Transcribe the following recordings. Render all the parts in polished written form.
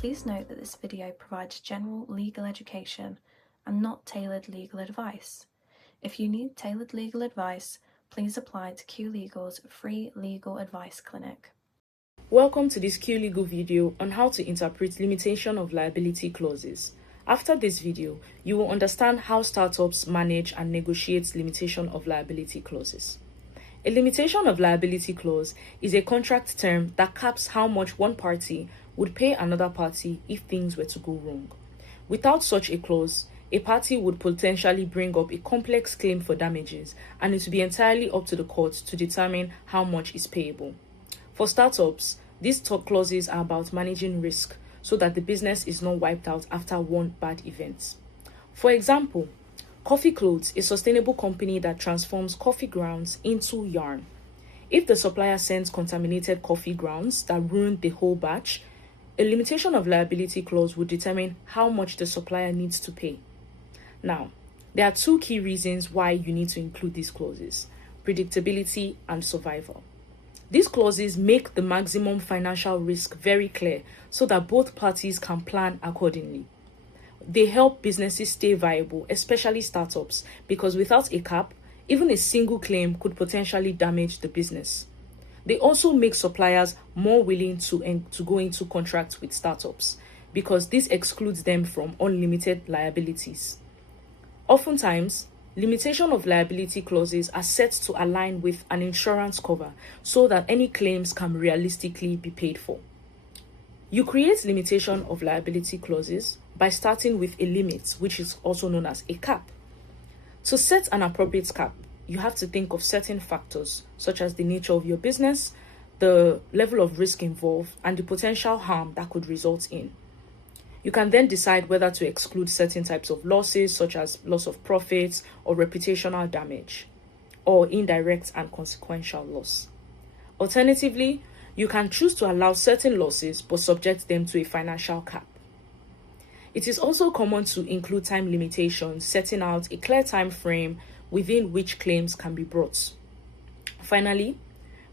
Please note that this video provides general legal education and not tailored legal advice. If you need tailored legal advice, please apply to Q Legal's free legal advice clinic. Welcome to this Q Legal video on how to interpret limitation of liability clauses. After this video, you will understand how startups manage and negotiate limitation of liability clauses. A limitation of liability clause is a contract term that caps how much one party would pay another party if things were to go wrong. Without such a clause, a party would potentially bring up a complex claim for damages, and it would be entirely up to the court to determine how much is payable. For startups, these clauses are about managing risk so that the business is not wiped out after one bad event. For example, Coffee Clothes, a sustainable company that transforms coffee grounds into yarn. If the supplier sends contaminated coffee grounds that ruined the whole batch, a limitation of liability clause would determine how much the supplier needs to pay. Now, there are two key reasons why you need to include these clauses: predictability and survival. These clauses make the maximum financial risk very clear so that both parties can plan accordingly. They help businesses stay viable, especially startups, because without a cap, even a single claim could potentially damage the business. They also make suppliers more willing to go into contracts with startups because this excludes them from unlimited liabilities. Oftentimes, limitation of liability clauses are set to align with an insurance cover so that any claims can realistically be paid for. You create limitation of liability clauses by starting with a limit, which is also known as a cap. To set an appropriate cap, you have to think of certain factors such as the nature of your business, the level of risk involved, and the potential harm that could result in. You can then decide whether to exclude certain types of losses such as loss of profits or reputational damage, or indirect and consequential loss. Alternatively, you can choose to allow certain losses but subject them to a financial cap. It is also common to include time limitations, setting out a clear time frame within which claims can be brought. Finally,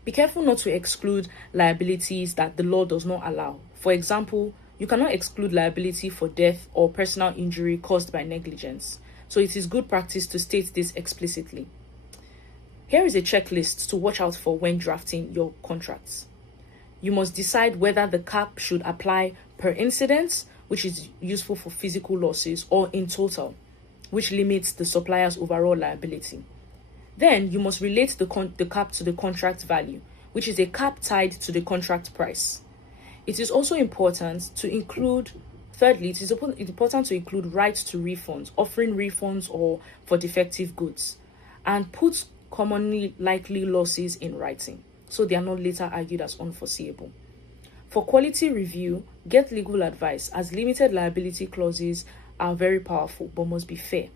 be careful not to exclude liabilities that the law does not allow. For example, you cannot exclude liability for death or personal injury caused by negligence, so it is good practice to state this explicitly. Here is a checklist to watch out for when drafting your contracts. You must decide whether the cap should apply per incident, which is useful for physical losses, or in total, which limits the supplier's overall liability. Then you must relate the cap to the contract value, which is a cap tied to the contract price. It is also important to include, thirdly, it is important to include rights to refunds, offering refunds or for defective goods, and put commonly likely losses in writing, so they are not later argued as unforeseeable. For quality review, get legal advice, as limited liability clauses are very powerful but must be fair.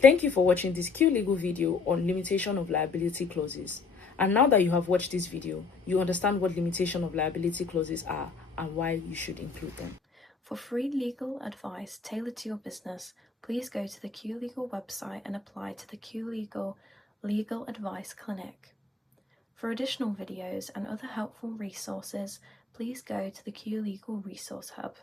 Thank you for watching this Q Legal video on limitation of liability clauses. And now that you have watched this video, you understand what limitation of liability clauses are and why you should include them. For free legal advice tailored to your business, please go to the Q Legal website and apply to the Q Legal Legal Advice Clinic. For additional videos and other helpful resources, please go to the Q Legal Resource Hub.